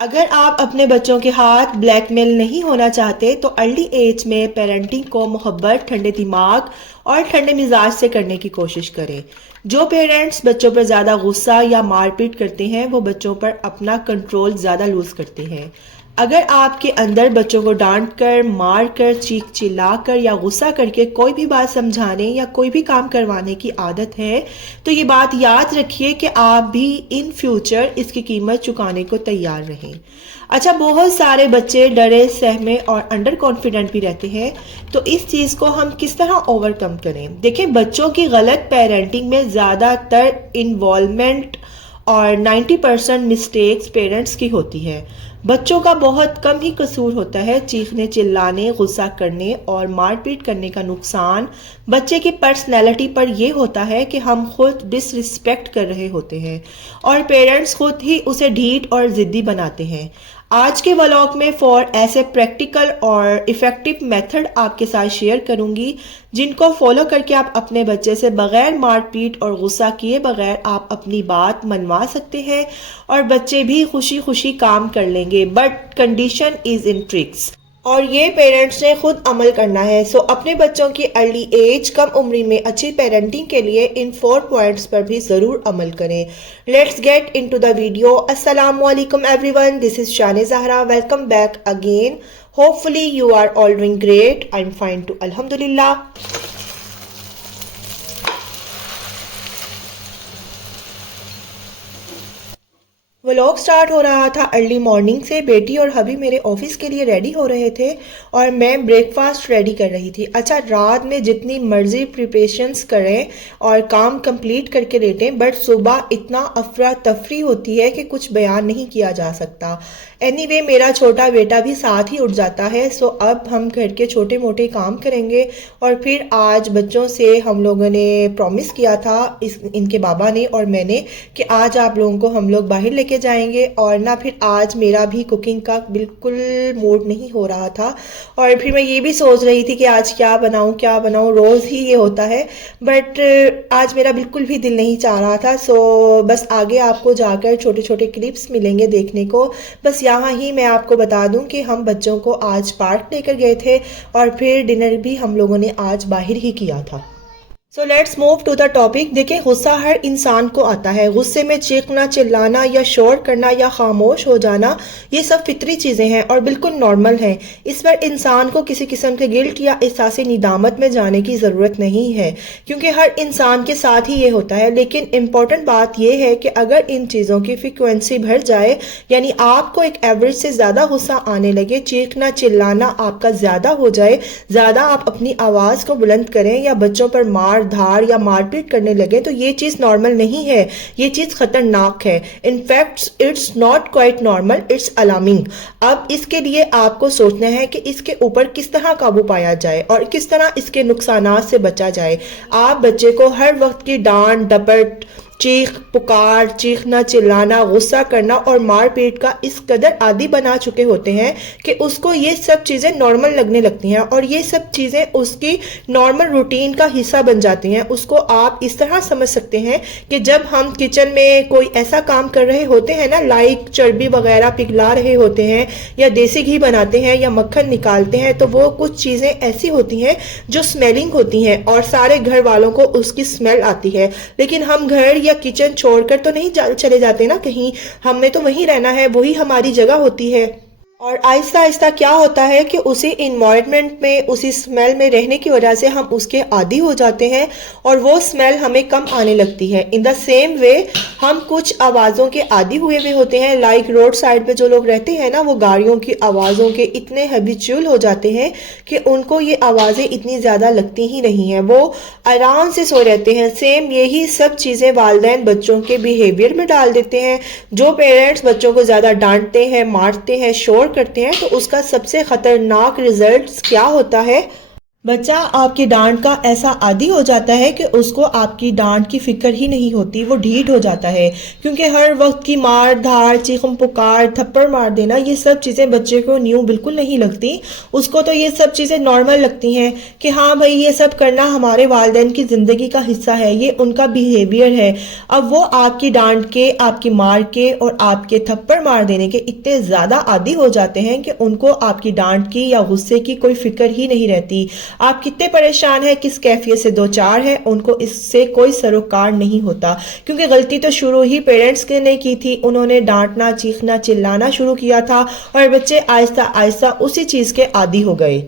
اگر آپ اپنے بچوں کے ہاتھ بلیک میل نہیں ہونا چاہتے تو ارلی ایج میں پیرنٹنگ کو محبت، ٹھنڈے دماغ اور ٹھنڈے مزاج سے کرنے کی کوشش کریں۔ جو پیرنٹس بچوں پر زیادہ غصہ یا مار پیٹ کرتے ہیں وہ بچوں پر اپنا کنٹرول زیادہ لوز کرتے ہیں۔ اگر آپ کے اندر بچوں کو ڈانٹ کر، مار کر، چیخ چلا کر یا غصہ کر کے کوئی بھی بات سمجھانے یا کوئی بھی کام کروانے کی عادت ہے تو یہ بات یاد رکھیے کہ آپ بھی ان فیوچر اس کی قیمت چکانے کو تیار رہیں۔ اچھا، بہت سارے بچے ڈرے، سہمے اور انڈر کانفیڈنٹ بھی رہتے ہیں، تو اس چیز کو ہم کس طرح اوور کم کریں؟ دیکھیں، بچوں کی غلط پیرنٹنگ میں زیادہ تر انوالومنٹ اور 90% مسٹیکس پیرنٹس کی ہوتی ہے۔ بچوں کا بہت کم ہی قصور ہوتا ہے۔ چیخنے، چلانے، غصہ کرنے اور مار پیٹ کرنے کا نقصان بچے کی پرسنالٹی پر یہ ہوتا ہے کہ ہم خود ڈس ریسپیکٹ کر رہے ہوتے ہیں اور پیرنٹس خود ہی اسے ڈھیٹ اور ضدی بناتے ہیں۔ آج کے ولاگ میں 4 ایسے پریکٹیکل اور ایفیکٹو میتھڈ آپ کے ساتھ شیئر کروں گی جن کو فالو کر کے آپ اپنے بچے سے بغیر مار پیٹ اور غصہ کیے بغیر آپ اپنی بات منوا سکتے ہیں اور بچے بھی خوشی خوشی کام کر لیں گے، but condition is in tricks, اور یہ پیرنٹس نے خود عمل کرنا ہے۔ سو اپنے بچوں کی ارلی ایج، کم عمری میں اچھی پیرنٹنگ کے لیے ان 4 پوائنٹس پر بھی ضرور عمل کریں۔ Let's get into the video. السلام علیکم everyone, this is Shan Zahra, welcome back again. Hopefully you are all doing great, I am fine too الحمدللہ۔ ولاگ سٹارٹ ہو رہا تھا ارلی مارننگ سے۔ بیٹی اور ہبی میرے آفس کے لیے ریڈی ہو رہے تھے اور میں بریک فاسٹ ریڈی کر رہی تھی۔ اچھا، رات میں جتنی مرضی پریپریشنز کریں اور کام کمپلیٹ کر کے لیٹیں، بٹ صبح اتنا افراتفری ہوتی ہے کہ کچھ بیان نہیں کیا جا سکتا۔ اینی وے، میرا چھوٹا بیٹا بھی ساتھ ہی اٹھ جاتا ہے۔ سو اب ہم گھر کے چھوٹے موٹے کام کریں گے، اور پھر آج بچوں سے ہم لوگوں نے پرومس کیا تھا، ان کے بابا نے اور میں نے، کہ آج آپ لوگوں کو ہم لوگ باہر لے کے جائیں گے، اور نہ پھر آج میرا بھی کوکنگ کا بالکل موڈ نہیں ہو رہا تھا، اور پھر میں یہ بھی سوچ رہی تھی کہ آج کیا بناؤں، روز ہی یہ ہوتا ہے، بٹ آج میرا بالکل بھی دل نہیں چاہ رہا تھا۔ سو بس آگے آپ کو جا کر چھوٹے چھوٹے کلپس ملیں گے دیکھنے کو۔ بس یہاں ہی میں آپ کو بتا دوں کہ ہم بچوں کو آج پارک لے کر گئے تھے، اور پھر ڈنر بھی ہم لوگوں نے آج باہر ہی کیا تھا۔ So let's move to the topic. دیکھیں، غصہ ہر انسان کو آتا ہے۔ غصے میں چیخنا، چلانا یا شور کرنا یا خاموش ہو جانا، یہ سب فطری چیزیں ہیں اور بالکل نارمل ہیں۔ اس پر انسان کو کسی قسم کے گلٹ یا احساس ندامت میں جانے کی ضرورت نہیں ہے، کیونکہ ہر انسان کے ساتھ ہی یہ ہوتا ہے۔ لیکن امپورٹنٹ بات یہ ہے کہ اگر ان چیزوں کی فریکوینسی بڑھ جائے، یعنی آپ کو ایک ایوریج سے زیادہ غصہ آنے لگے، چیخنا چلانا آپ کا زیادہ ہو جائے، زیادہ آپ اپنی آواز کو بلند کریں یا بچوں پر مار دھاڑ یا مار پیٹ کرنے لگے، تو یہ چیز نارمل نہیں ہے، یہ چیز خطرناک ہے۔ In fact it's not quite normal, it's alarming. اب اس کے لیے آپ کو سوچنا ہے کہ اس کے اوپر کس طرح قابو پایا جائے اور کس طرح اس کے نقصانات سے بچا جائے۔ آپ بچے کو ہر وقت کی ڈانٹ ڈپٹ، چیخ پکار، چیخنا چلانا، غصہ کرنا اور مار پیٹ کا اس قدر عادی بنا چکے ہوتے ہیں کہ اس کو یہ سب چیزیں نارمل لگنے لگتی ہیں، اور یہ سب چیزیں اس کی نارمل روٹین کا حصہ بن جاتی ہیں۔ اس کو آپ اس طرح سمجھ سکتے ہیں کہ جب ہم کچن میں کوئی ایسا کام کر رہے ہوتے ہیں نا، لائک چربی وغیرہ پگھلا رہے ہوتے ہیں یا دیسی گھی بناتے ہیں یا مکھن نکالتے ہیں، تو وہ کچھ چیزیں ایسی ہوتی ہیں جو سمیلنگ ہوتی ہیں اور سارے گھر والوں کو اس کی سمیل آتی ہے، لیکن ہم گھر یا کچن چھوڑ کر تو نہیں چلے جاتے نا کہیں، ہم نے تو وہیں رہنا ہے، وہی ہماری جگہ ہوتی ہے۔ اور آہستہ آہستہ کیا ہوتا ہے کہ اسی انوائرمنٹ میں، اسی سمیل میں رہنے کی وجہ سے ہم اس کے عادی ہو جاتے ہیں اور وہ سمیل ہمیں کم آنے لگتی ہے۔ ان دا سیم وے، ہم کچھ آوازوں کے عادی ہوئے ہوتے ہیں، لائک روڈ سائڈ پہ جو لوگ رہتے ہیں نا، وہ گاڑیوں کی آوازوں کے اتنے ہیبیچول ہو جاتے ہیں کہ ان کو یہ آوازیں اتنی زیادہ لگتی ہی نہیں ہیں، وہ آرام سے سو رہتے ہیں۔ سیم یہی سب چیزیں والدین بچوں کے بیہیویئر میں ڈال دیتے ہیں۔ جو پیرنٹس بچوں کو زیادہ ڈانٹتے ہیں، مارتے ہیں، شور کرتے ہیں، تو اس کا سب سے خطرناک ریزلٹ کیا ہوتا ہے؟ بچہ آپ کی ڈانٹ کا ایسا عادی ہو جاتا ہے کہ اس کو آپ کی ڈانٹ کی فکر ہی نہیں ہوتی، وہ ڈھیٹ ہو جاتا ہے، کیونکہ ہر وقت کی مار دھاڑ، چیخم پکار، تھپڑ مار دینا، یہ سب چیزیں بچے کو نیو بالکل نہیں لگتی۔ اس کو تو یہ سب چیزیں نارمل لگتی ہیں کہ ہاں بھائی یہ سب کرنا ہمارے والدین کی زندگی کا حصہ ہے، یہ ان کا بیہیویئر ہے۔ اب وہ آپ کی ڈانٹ کے، آپ کی مار کے اور آپ کے تھپڑ مار دینے کے اتنے زیادہ عادی ہو جاتے ہیں کہ ان کو آپ کی ڈانٹ کی یا غصے کی کوئی فکر ہی نہیں رہتی۔ آپ کتنے پریشان ہیں، کس کیفیت سے دوچار ہیں، ان کو اس سے کوئی سروکار نہیں ہوتا، کیونکہ غلطی تو شروع ہی پیرنٹس نے کی تھی۔ انہوں نے ڈانٹنا، چیخنا، چلانا شروع کیا تھا اور بچے آہستہ آہستہ اسی چیز کے عادی ہو گئے۔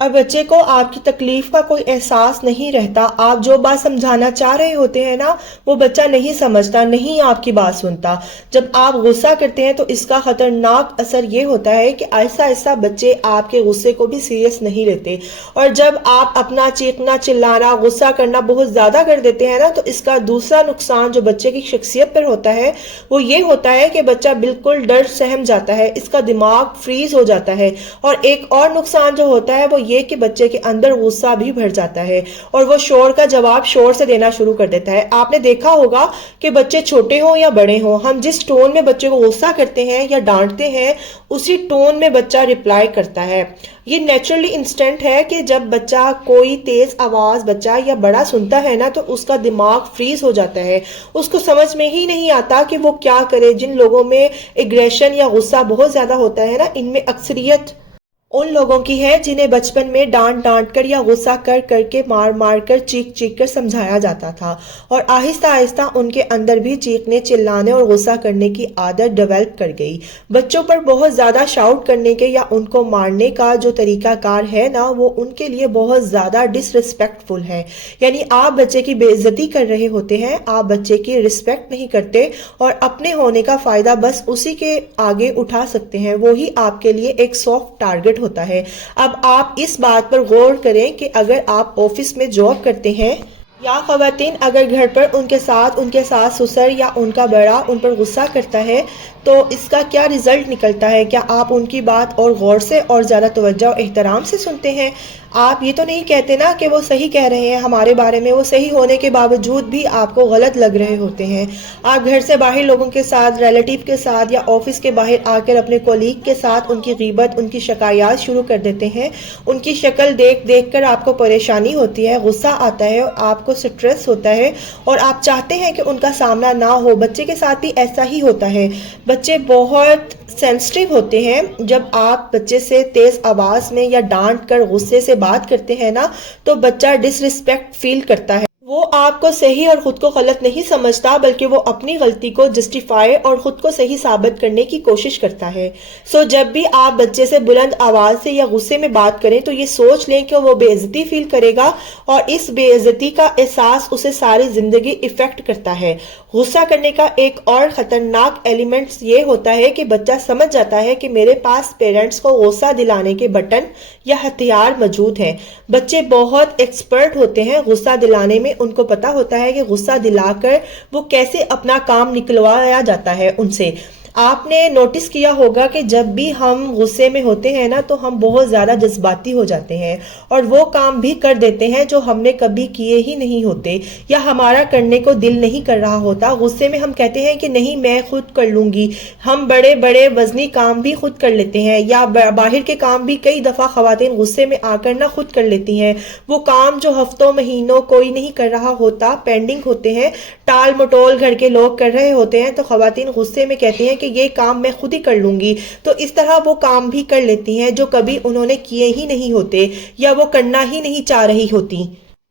اب بچے کو آپ کی تکلیف کا کوئی احساس نہیں رہتا، آپ جو بات سمجھانا چاہ رہے ہوتے ہیں نا وہ بچہ نہیں سمجھتا، نہیں آپ کی بات سنتا۔ جب آپ غصہ کرتے ہیں تو اس کا خطرناک اثر یہ ہوتا ہے کہ آہستہ آہستہ بچے آپ کے غصے کو بھی سیریس نہیں لیتے، اور جب آپ اپنا چیخنا، چلانا، غصہ کرنا بہت زیادہ کر دیتے ہیں نا تو اس کا دوسرا نقصان جو بچے کی شخصیت پر ہوتا ہے وہ یہ ہوتا ہے کہ بچہ بالکل ڈر سہم جاتا ہے، اس کا دماغ فریز ہو جاتا ہے، اور ایک اور نقصان جو ہوتا ہے وہ یہ کہ بچے کے اندر غصہ بھی بھر جاتا ہے اور وہ شور کا جواب شور سے دینا شروع کر دیتا ہے۔ آپ نے دیکھا ہوگا کہ بچے چھوٹے ہوں یا بڑے ہوں، ہم جس ٹون میں بچے کو غصہ کرتے ہیں یا ڈانٹتے ہیں اسی ٹون میں بچہ ریپلائی کرتا ہے۔ یہ نیچرلی انسٹنٹ ہے کہ جب بچہ کوئی تیز آواز بچہ یا بڑا سنتا ہے نا تو اس کا دماغ فریز ہو جاتا ہے، اس کو سمجھ میں ہی نہیں آتا کہ وہ کیا کرے۔ جن لوگوں میں ایگریشن یا غصہ بہت زیادہ ہوتا ہے نا، ان میں اکثریت ان لوگوں کی ہے جنہیں بچپن میں ڈانٹ ڈانٹ کر یا غصہ کر کر کے، مار مار کر، چیخ چیخ کر سمجھایا جاتا تھا، اور آہستہ آہستہ ان کے اندر بھی چیخنے، چلانے اور غصہ کرنے کی عادت ڈیولپ کر گئی۔ بچوں پر بہت زیادہ شاؤٹ کرنے کے یا ان کو مارنے کا جو طریقہ کار ہے نا وہ ان کے لیے بہت زیادہ ڈس ریسپیکٹ فل ہے، یعنی آپ بچے کی بے عزتی کر رہے ہوتے ہیں، آپ بچے کی رسپیکٹ نہیں کرتے اور اپنے ہونے کا فائدہ بس اسی کے آگے اٹھا سکتے ہیں، وہی آپ کے لیے ایک سافٹ ٹارگٹ ہوتا ہے۔ اب آپ اس بات پر غور کریں کہ اگر آپ آفس میں جاب کرتے ہیں یا خواتین اگر گھر پر ان کے ساتھ سسر یا ان کا بڑا ان پر غصہ کرتا ہے تو اس کا کیا رزلٹ نکلتا ہے؟ کیا آپ ان کی بات اور غور سے اور زیادہ توجہ اور احترام سے سنتے ہیں؟ آپ یہ تو نہیں کہتے نا کہ وہ صحیح کہہ رہے ہیں ہمارے بارے میں، وہ صحیح ہونے کے باوجود بھی آپ کو غلط لگ رہے ہوتے ہیں۔ آپ گھر سے باہر لوگوں کے ساتھ، ریلیٹیو کے ساتھ یا آفس کے باہر آ کر اپنے کولیگ کے ساتھ ان کی غیبت، ان کی شکایات شروع کر دیتے ہیں، ان کی شکل دیکھ دیکھ کر آپ کو پریشانی ہوتی ہے، غصہ آتا ہے، آپ کو سٹریس ہوتا ہے اور آپ چاہتے ہیں کہ ان کا سامنا نہ ہو۔ بچے کے ساتھ بھی ایسا ہی ہوتا ہے، بچے بہت سینسٹیو ہوتے ہیں۔ جب آپ بچے سے تیز آواز میں یا ڈانٹ کر غصے سے بات کرتے ہیں نا تو بچہ ڈس ریسپیکٹ فیل کرتا ہے، وہ آپ کو صحیح اور خود کو غلط نہیں سمجھتا بلکہ وہ اپنی غلطی کو جسٹیفائی اور خود کو صحیح ثابت کرنے کی کوشش کرتا ہے۔ جب بھی آپ بچے سے بلند آواز سے یا غصے میں بات کریں تو یہ سوچ لیں کہ وہ بے عزتی فیل کرے گا اور اس بے عزتی کا احساس اسے ساری زندگی افیکٹ کرتا ہے۔ غصہ کرنے کا ایک اور خطرناک ایلیمنٹ یہ ہوتا ہے کہ بچہ سمجھ جاتا ہے کہ میرے پاس پیرنٹس کو غصہ دلانے کے بٹن یا ہتھیار موجود ہیں۔ بچے بہت ایکسپرٹ ہوتے ہیں غصہ دلانے میں، ان کو پتا ہوتا ہے کہ غصہ دلا کر وہ کیسے اپنا کام نکلوایا جاتا ہے ان سے۔ آپ نے نوٹس کیا ہوگا کہ جب بھی ہم غصے میں ہوتے ہیں نا تو ہم بہت زیادہ جذباتی ہو جاتے ہیں اور وہ کام بھی کر دیتے ہیں جو ہم نے کبھی کیے ہی نہیں ہوتے یا ہمارا کرنے کو دل نہیں کر رہا ہوتا۔ غصے میں ہم کہتے ہیں کہ نہیں میں خود کر لوں گی، ہم بڑے بڑے وزنی کام بھی خود کر لیتے ہیں، یا باہر کے کام بھی کئی دفعہ خواتین غصے میں آ کر نہ خود کر لیتی ہیں۔ وہ کام جو ہفتوں مہینوں کوئی نہیں کر رہا ہوتا، پینڈنگ ہوتے ہیں، ٹال مٹول گھر کے لوگ کر رہے ہوتے ہیں، تو خواتین غصے میں کہتی ہیں کہ یہ کام میں خود ہی کر لوں گی، تو اس طرح وہ کام بھی کر لیتی ہیں جو کبھی انہوں نے کیے ہی نہیں ہوتے یا وہ کرنا ہی نہیں چاہ رہی ہوتی،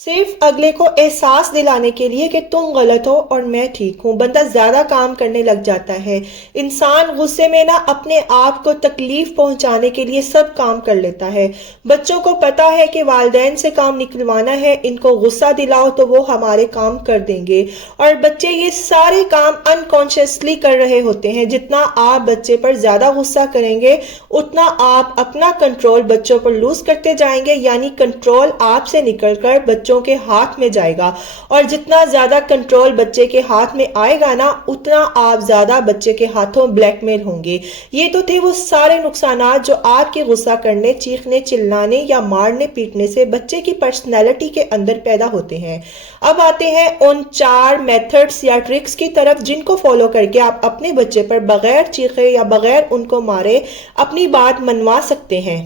صرف اگلے کو احساس دلانے کے لیے کہ تم غلط ہو اور میں ٹھیک ہوں۔ بندہ زیادہ کام کرنے لگ جاتا ہے، انسان غصے میں نہ اپنے آپ کو تکلیف پہنچانے کے لیے سب کام کر لیتا ہے۔ بچوں کو پتا ہے کہ والدین سے کام نکلوانا ہے، ان کو غصہ دلاؤ تو وہ ہمارے کام کر دیں گے، اور بچے یہ سارے کام انکانشیسلی کر رہے ہوتے ہیں۔ جتنا آپ بچے پر زیادہ غصہ کریں گے اتنا آپ اپنا کنٹرول بچوں پر لوز کرتے جائیں گے، یعنی کنٹرول آپ سے نکل کر بچوں بچوں کے ہاتھ میں جائے گا، اور جتنا زیادہ کنٹرول بچے کے ہاتھ میں آئے گا نا، اتنا آپ زیادہ بچے کے ہاتھوں بلیک میل ہوں گے۔ یہ تو تھے وہ سارے نقصانات جو آپ کے غصہ کرنے، چیخنے، چلانے یا مارنے پیٹنے سے بچے کی پرسنالٹی کے اندر پیدا ہوتے ہیں۔ اب آتے ہیں ان 4 میتھڈز یا ٹرکس کی طرف جن کو فالو کر کے آپ اپنے بچے پر بغیر چیخے یا بغیر ان کو مارے اپنی بات منوا سکتے ہیں۔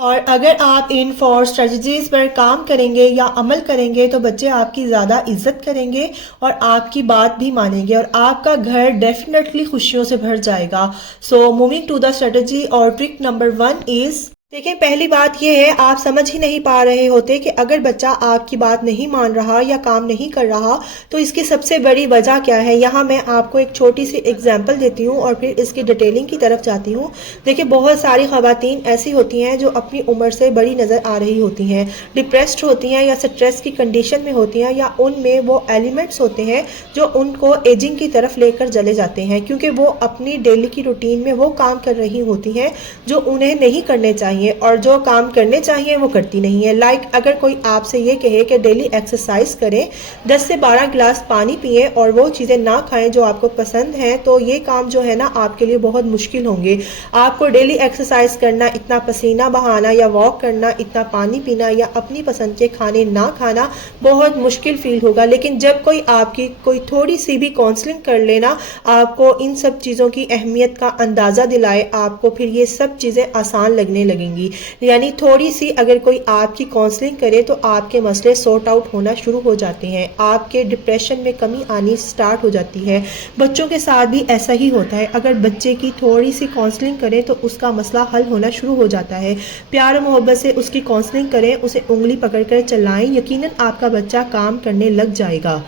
اور اگر آپ ان 4 اسٹریٹجیز پر کام کریں گے یا عمل کریں گے تو بچے آپ کی زیادہ عزت کریں گے اور آپ کی بات بھی مانیں گے، اور آپ کا گھر ڈیفینیٹلی خوشیوں سے بھر جائے گا۔ So moving to the strategy اور ٹرک نمبر 1 از، دیکھیں پہلی بات یہ ہے، آپ سمجھ ہی نہیں پا رہے ہوتے کہ اگر بچہ آپ کی بات نہیں مان رہا یا کام نہیں کر رہا تو اس کی سب سے بڑی وجہ کیا ہے۔ یہاں میں آپ کو ایک چھوٹی سی ایگزامپل دیتی ہوں اور پھر اس کی ڈیٹیلنگ کی طرف جاتی ہوں۔ دیکھیں بہت ساری خواتین ایسی ہوتی ہیں جو اپنی عمر سے بڑی نظر آ رہی ہوتی ہیں، ڈپریسڈ ہوتی ہیں یا سٹریس کی کنڈیشن میں ہوتی ہیں، یا ان میں وہ ایلیمنٹس ہوتے ہیں جو ان کو ایجنگ کی طرف لے کر چلے جاتے ہیں، کیونکہ وہ اپنی ڈیلی کی روٹین میں وہ کام کر رہی ہوتی ہیں جو انہیں نہیں کرنے چاہیے، اور جو کام کرنے چاہیے وہ کرتی نہیں ہے۔ لائک اگر کوئی آپ سے یہ کہے کہ ڈیلی ایکسرسائز کریں، 10 سے 12 گلاس پانی پئیں اور وہ چیزیں نہ کھائیں جو آپ کو پسند ہیں، تو یہ کام جو ہے نا آپ کے لیے بہت مشکل ہوں گے۔ آپ کو ڈیلی ایکسرسائز کرنا، اتنا پسینہ بہانا یا واک کرنا، اتنا پانی پینا یا اپنی پسند کے کھانے نہ کھانا بہت مشکل فیل ہوگا، لیکن جب کوئی آپ کی کوئی تھوڑی سی بھی کاؤنسلنگ کر لینا، آپ کو ان سب چیزوں کی اہمیت کا اندازہ دلائے، آپ کو پھر یہ سب چیزیں آسان لگنے لگیں گی۔ یعنی تھوڑی سی اگر کوئی آپ کی کاؤنسلنگ کرے تو آپ کے مسئلے سورٹ آؤٹ ہونا شروع ہو جاتے ہیں، آپ کے ڈپریشن میں کمی آنی سٹارٹ ہو جاتی ہے۔ بچوں کے ساتھ بھی ایسا ہی ہوتا ہے، اگر بچے کی تھوڑی سی کاؤنسلنگ کریں تو اس کا مسئلہ حل ہونا شروع ہو جاتا ہے۔ پیار و محبت سے اس کی کاؤنسلنگ کریں، اسے انگلی پکڑ کر چلائیں، یقیناً آپ کا بچہ کام کرنے لگ جائے گا۔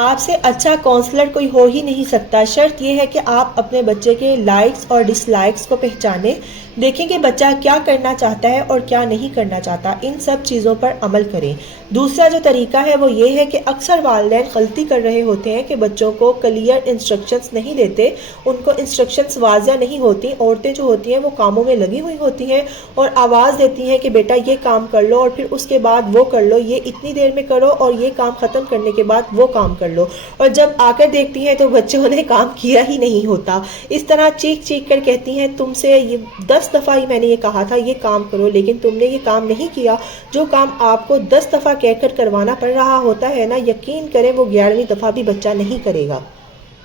آپ سے اچھا کاؤنسلر کوئی ہو ہی نہیں سکتا۔ شرط یہ ہے کہ آپ اپنے بچے کے لائکس اور ڈس لائکس کو پہچانیں، دیکھیں کہ بچہ کیا کرنا چاہتا ہے اور کیا نہیں کرنا چاہتا، ان سب چیزوں پر عمل کریں۔ دوسرا جو طریقہ ہے وہ یہ ہے کہ اکثر والدین غلطی کر رہے ہوتے ہیں کہ بچوں کو کلیئر انسٹرکشنز نہیں دیتے، ان کو انسٹرکشنز واضح نہیں ہوتی۔ عورتیں جو ہوتی ہیں وہ کاموں میں لگی ہوئی ہوتی ہیں اور آواز دیتی ہیں کہ بیٹا یہ کام کر لو اور پھر اس کے بعد وہ کر لو، یہ اتنی دیر میں کرو اور یہ کام ختم کرنے کے بعد وہ کام کر لو، اور جب آ کر دیکھتی ہیں تو بچوں نے کام کیا ہی نہیں ہوتا۔ اس طرح چیخ چیخ کر کہتی ہیں تم سے یہ 10 دفعہ ہی میں نے یہ کہا تھا یہ کام کرو، لیکن تم نے یہ کام نہیں کیا۔ جو کام آپ کو 10 دفعہ کہہ کر کروانا پڑ رہا ہوتا ہے نا، یقین کریں وہ 11ویں دفعہ بھی بچہ نہیں کرے گا۔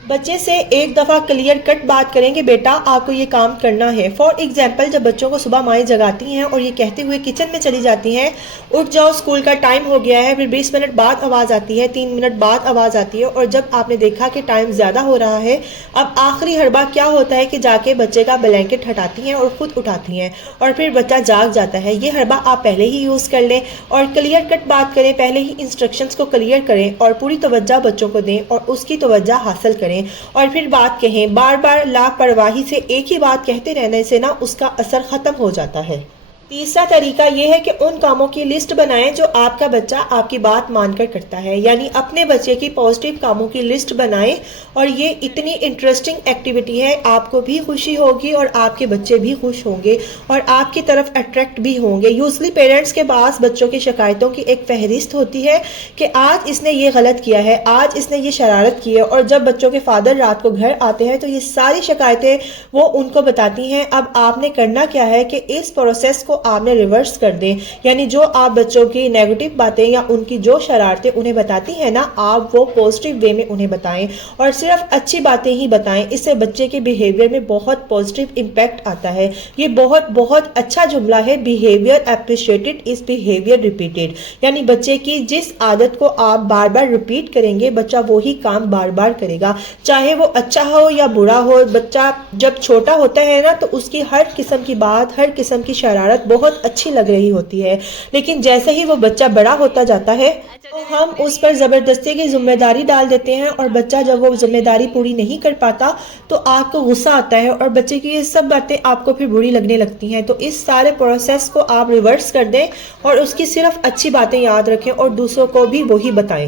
بچے سے ایک دفعہ کلیئر کٹ بات کریں کہ بیٹا آپ کو یہ کام کرنا ہے۔ فار ایگزامپل جب بچوں کو صبح مائیں جگاتی ہیں اور یہ کہتے ہوئے کچن میں چلی جاتی ہیں اٹھ جاؤ اسکول کا ٹائم ہو گیا ہے، پھر 20 منٹ بعد آواز آتی ہے، 3 منٹ بعد آواز آتی ہے، اور جب آپ نے دیکھا کہ ٹائم زیادہ ہو رہا ہے، اب آخری حربہ کیا ہوتا ہے کہ جا کے بچے کا بلینکٹ ہٹاتی ہیں اور خود اٹھاتی ہیں اور پھر بچہ جاگ جاتا ہے۔ یہ حربہ آپ پہلے ہی یوز کر لیں اور کلیئر کٹ بات کریں، پہلے ہی انسٹرکشنز کو کلیئر کریں اور پوری توجہ بچوں کو دیں اور اس کی توجہ حاصل کریں، اور پھر بات کہیں۔ بار بار لاپرواہی سے ایک ہی بات کہتے رہنے سے نا اس کا اثر ختم ہو جاتا ہے۔ تیسرا طریقہ یہ ہے کہ ان کاموں کی لسٹ بنائیں جو آپ کا بچہ آپ کی بات مان کر کرتا ہے، یعنی اپنے بچے کی پازیٹیو کاموں کی لسٹ بنائیں، اور یہ اتنی انٹرسٹنگ ایکٹیویٹی ہے، آپ کو بھی خوشی ہوگی اور آپ کے بچے بھی خوش ہوں گے اور آپ کی طرف اٹریکٹ بھی ہوں گے۔ یوزلی پیرنٹس کے پاس بچوں کی شکایتوں کی ایک فہرست ہوتی ہے کہ آج اس نے یہ غلط کیا ہے، آج اس نے یہ شرارت کی ہے، اور جب بچوں کے فادر رات کو گھر آتے ہیں تو یہ ساری شکایتیں وہ ان کو بتاتی ہیں۔ اب آپ نے کرنا کیا ہے کہ اس پروسیس کو آپ نے ریورس کر دیں، یعنی جو آپ بچوں کی نیگیٹو باتیں یا ان کی جو شرارتیں انہیں بتاتی ہیں نا، آپ وہ پازیٹیو وے میں انہیں بتائیں اور صرف اچھی باتیں ہی بتائیں۔ اس سے بچے کے بیہیویئر میں بہت پازیٹیو امپیکٹ آتا ہے۔ یہ بہت بہت اچھا جملہ ہے، behaviour appreciated is behaviour repeated, یعنی بچے کی جس عادت کو آپ بار بار ریپیٹ کریں گے بچہ وہی کام بار بار کرے گا، چاہے وہ اچھا ہو یا برا ہو۔ بچہ جب چھوٹا ہوتا ہے نا تو اس کی ہر قسم کی بات، ہر قسم کی شرارت بہت اچھی لگ رہی ہوتی ہے، لیکن جیسے ہی وہ بچہ بڑا ہوتا جاتا ہے تو ہم اس پر زبردستی کی ذمہ داری ڈال دیتے ہیں، اور بچہ جب وہ ذمہ داری پوری نہیں کر پاتا تو آپ کو غصہ آتا ہے اور بچے کی یہ سب باتیں آپ کو پھر بری لگنے لگتی ہیں۔ تو اس سارے پروسیس کو آپ ریورس کر دیں اور اس کی صرف اچھی باتیں یاد رکھیں اور دوسروں کو بھی وہی بتائیں۔